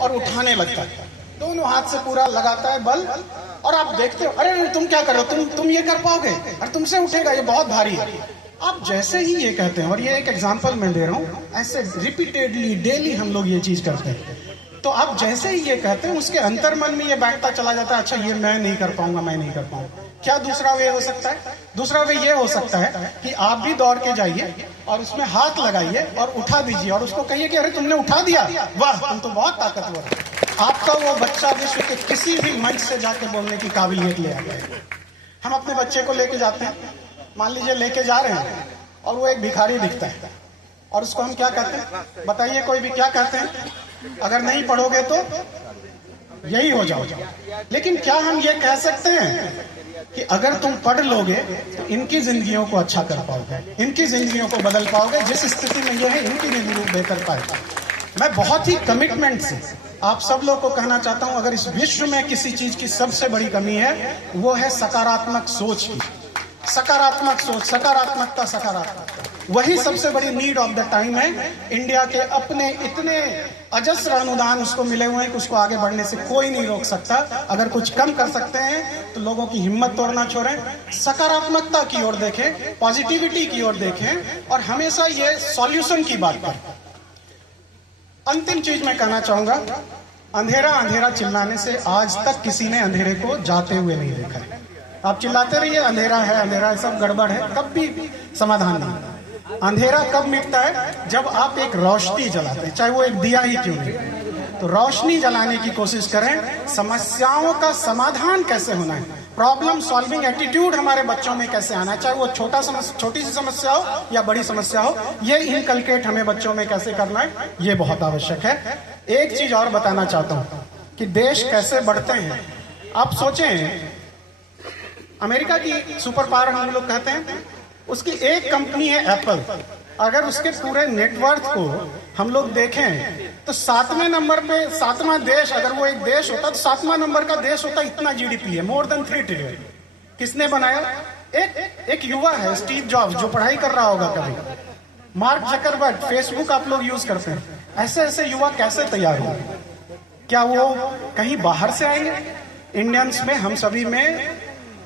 और उठाने लगता है, दोनों हाथ से पूरा लगाता है बल, और आप देखते हो अरे तुम क्या कर रहे हो, तुम ये कर पाओगे, अरे तुमसे उठेगा, ये बहुत भारी है। आप जैसे ही ये कहते हैं, और ये एक एग्जांपल मैं दे रहा हूं, ऐसे रिपीटेडली डेली हम लोग ये चीज करते हैं, तो आप जैसे ही ये कहते हैं उसके अंतर मन में ये बैठता चला जाता है, अच्छा ये मैं नहीं कर पाऊंगा, मैं नहीं कर पाऊंगा। क्या दूसरा वे हो सकता है? दूसरा वे ये हो सकता है कि आप भी दौड़ के जाइए और उसमें हाथ लगाइए और उठा दीजिए और उसको कहिए कि अरे तुमने उठा दिया, वाह तुम तो बहुत ताकतवर हो। आपका वो बच्चा विश्व के किसी भी मंच से जाके बोलने की काबिलियत ले आ गया। हम अपने बच्चे को लेके जाते हैं, मान लीजिए लेके जा रहे हैं और वो एक भिखारी दिखता है, और उसको हम क्या कहते हैं? बताइए कोई भी क्या कहते हैं? अगर नहीं पढ़ोगे तो यही हो जाओगे। लेकिन क्या हम ये कह सकते हैं कि अगर तुम पढ़ लोगे तो इनकी जिंदगियों को अच्छा कर पाओगे, इनकी जिंदगियों को बदल पाओगे, जिस स्थिति में ये है इनकी जिंदगी को बेहतर पाएगा। मैं बहुत ही कमिटमेंट से आप सब लोग को कहना चाहता हूं, अगर इस विश्व में किसी चीज की सबसे बड़ी कमी है वो है सकारात्मक सोच की। सकारात्मक सोच, सकारात्मकता, सकारात्मकता वही सबसे बड़ी नीड ऑफ द टाइम है। इंडिया के अपने इतने अजस्र अनुदान उसको मिले हुए हैं कि उसको आगे बढ़ने से कोई नहीं रोक सकता। अगर कुछ कम कर सकते हैं तो लोगों की हिम्मत तोड़ना छोड़ें, सकारात्मकता की ओर देखें, पॉजिटिविटी की ओर देखें, और हमेशा ये सॉल्यूशन की बात करें। अंतिम चीज मैं कहना चाहूंगा, अंधेरा अंधेरा चिल्लाने से आज तक किसी ने अंधेरे को जाते हुए नहीं देखा है। आप चिल्लाते रहिए अंधेरा है, सब गड़बड़ है, कब भी समाधान नहीं। अंधेरा कब मिटता है? जब आप एक रोशनी जलाते हैं, चाहे वो एक दिया ही क्यों नहीं। तो रोशनी जलाने की कोशिश करें। समस्याओं का समाधान कैसे होना है, प्रॉब्लम सॉल्विंग एटीट्यूड हमारे बच्चों में कैसे आना है, चाहे वो छोटी सी समस्या हो या बड़ी समस्या हो, ये इनकलकेट हमें बच्चों में कैसे करना है, ये बहुत आवश्यक है। एक चीज और बताना चाहता हूं कि देश कैसे बढ़ते हैं। आप सोचें, अमेरिका की सुपर पावर हम लोग कहते हैं, उसकी एक कंपनी है एप्पल। अगर उसके पूरे नेटवर्थ को हम लोग देखें तो 7वें नंबर पे, 7वां देश, अगर वो एक देश होता तो 7वां नंबर का देश होता। इतना जीडीपी है, मोर देन 3 ट्रिलियन। किसने बनाया? एक युवा है, स्टीव जॉब्स, जो पढ़ाई कर रहा होगा कभी। मार्क जकरबर्ग, फेसबुक आप लोग यूज करते हैं। ऐसे ऐसे युवा कैसे तैयार होंगे? क्या वो कहीं बाहर से आएंगे? इंडियंस में, हम सभी में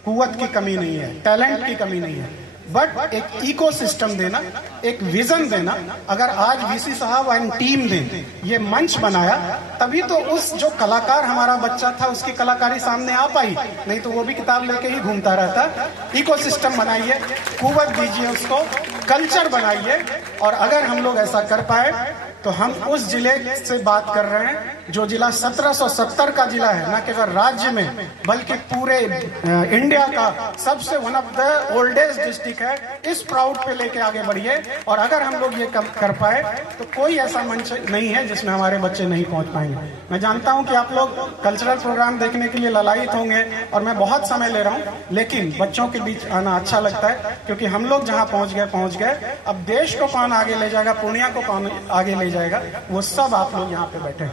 कुव्वत की कमी नहीं है, टैलेंट की कमी नहीं है, बट एक इकोसिस्टम देना, एक विजन देना। अगर आज वीसी साहब एंड टीम ने ये मंच बनाया, तभी तो उस जो कलाकार हमारा बच्चा था उसकी कलाकारी सामने आ पाई, नहीं तो वो भी किताब लेके ही घूमता रहता। इकोसिस्टम बनाइए, कुव्वत दीजिए उसको, कल्चर बनाइए, और अगर हम लोग ऐसा कर पाए तो हम उस जिले से बात कर रहे हैं जो जिला 1770 का जिला है, न केवल राज्य में बल्कि पूरे इंडिया का सबसे one of the oldest district है। इस प्राउड पे लेके आगे बढ़िए, और अगर हम लोग ये कर पाए तो कोई ऐसा मंच नहीं है जिसमें हमारे बच्चे नहीं पहुंच पाएंगे। मैं जानता हूं कि आप लोग कल्चरल प्रोग्राम देखने के लिए ललायित होंगे और मैं बहुत समय ले रहा हूं, लेकिन बच्चों के बीच आना अच्छा लगता है, क्योंकि हम लोग जहां पहुंच गए। अब देश को कौन आगे ले जाएगा, पूर्णिया को कौन आगे ले जाएगा, वो सब आप लोग यहाँ पे बैठे हैं।